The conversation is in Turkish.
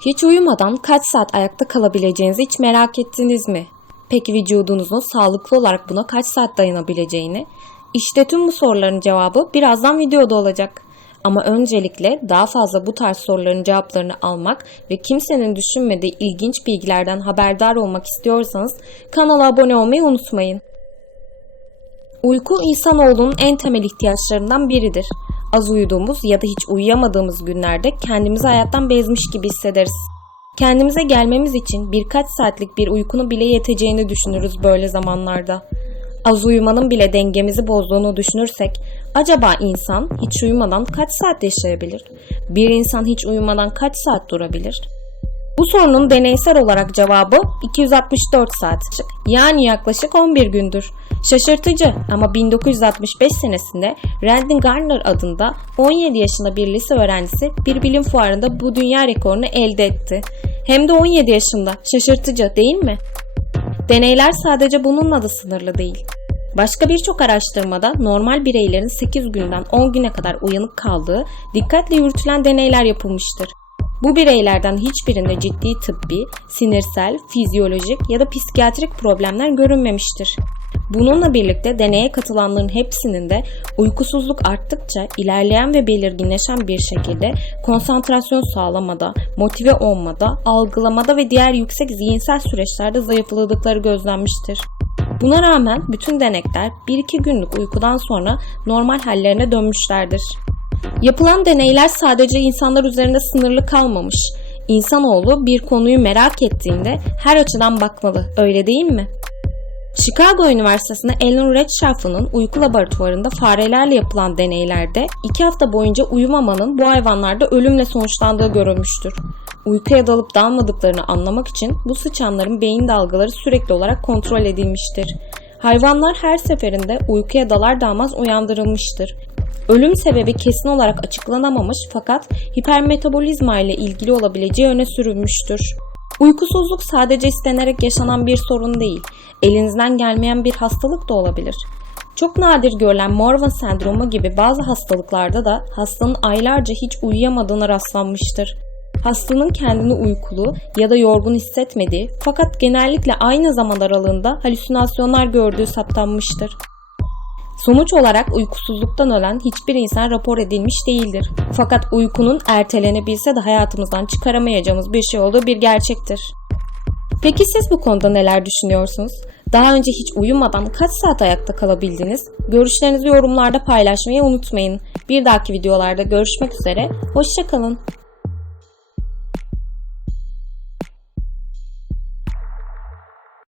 Hiç uyumadan kaç saat ayakta kalabileceğinizi hiç merak ettiniz mi? Peki vücudunuzun sağlıklı olarak buna kaç saat dayanabileceğini? İşte tüm bu soruların cevabı birazdan videoda olacak. Ama öncelikle daha fazla bu tarz soruların cevaplarını almak ve kimsenin düşünmediği ilginç bilgilerden haberdar olmak istiyorsanız kanala abone olmayı unutmayın. Uyku insanoğlunun en temel ihtiyaçlarından biridir. Az uyuduğumuz ya da hiç uyuyamadığımız günlerde kendimizi hayattan bezmiş gibi hissederiz. Kendimize gelmemiz için birkaç saatlik bir uykunun bile yeteceğini düşünürüz böyle zamanlarda. Az uyumanın bile dengemizi bozduğunu düşünürsek, acaba insan hiç uyumadan kaç saat yaşayabilir? Bir insan hiç uyumadan kaç saat durabilir? Bu sorunun deneysel olarak cevabı 264 saat. Yani yaklaşık 11 gündür. Şaşırtıcı ama 1965 senesinde Randy Gardner adında 17 yaşında bir lise öğrencisi bir bilim fuarında bu dünya rekorunu elde etti. Hem de 17 yaşında. Şaşırtıcı değil mi? Deneyler sadece bununla da sınırlı değil. Başka birçok araştırmada normal bireylerin 8 günden 10 güne kadar uyanık kaldığı dikkatle yürütülen deneyler yapılmıştır. Bu bireylerden hiçbirinde ciddi tıbbi, sinirsel, fizyolojik ya da psikiyatrik problemler görünmemiştir. Bununla birlikte deneye katılanların hepsinin de uykusuzluk arttıkça ilerleyen ve belirginleşen bir şekilde konsantrasyon sağlamada, motive olmada, algılamada ve diğer yüksek zihinsel süreçlerde zayıfladıkları gözlenmiştir. Buna rağmen bütün denekler 1-2 günlük uykudan sonra normal hallerine dönmüşlerdir. Yapılan deneyler sadece insanlar üzerinde sınırlı kalmamış. İnsanoğlu bir konuyu merak ettiğinde her açıdan bakmalı, öyle değil mi? Chicago Üniversitesi'nde Alan Redshaft'ın uyku laboratuvarında farelerle yapılan deneylerde 2 hafta boyunca uyumamanın bu hayvanlarda ölümle sonuçlandığı görülmüştür. Uykuya dalıp dalmadıklarını anlamak için bu sıçanların beyin dalgaları sürekli olarak kontrol edilmiştir. Hayvanlar her seferinde uykuya dalar dalmaz uyandırılmıştır. Ölüm sebebi kesin olarak açıklanamamış fakat hipermetabolizma ile ilgili olabileceği öne sürülmüştür. Uykusuzluk sadece istenerek yaşanan bir sorun değil, elinizden gelmeyen bir hastalık da olabilir. Çok nadir görülen Morvan sendromu gibi bazı hastalıklarda da hastanın aylarca hiç uyuyamadığına rastlanmıştır. Hastanın kendini uykulu ya da yorgun hissetmediği fakat genellikle aynı zaman aralığında halüsinasyonlar gördüğü saptanmıştır. Sonuç olarak uykusuzluktan ölen hiçbir insan rapor edilmiş değildir. Fakat uykunun ertelenebilse de hayatımızdan çıkaramayacağımız bir şey olduğu bir gerçektir. Peki siz bu konuda neler düşünüyorsunuz? Daha önce hiç uyumadan kaç saat ayakta kalabildiniz? Görüşlerinizi yorumlarda paylaşmayı unutmayın. Bir dahaki videolarda görüşmek üzere, hoşçakalın.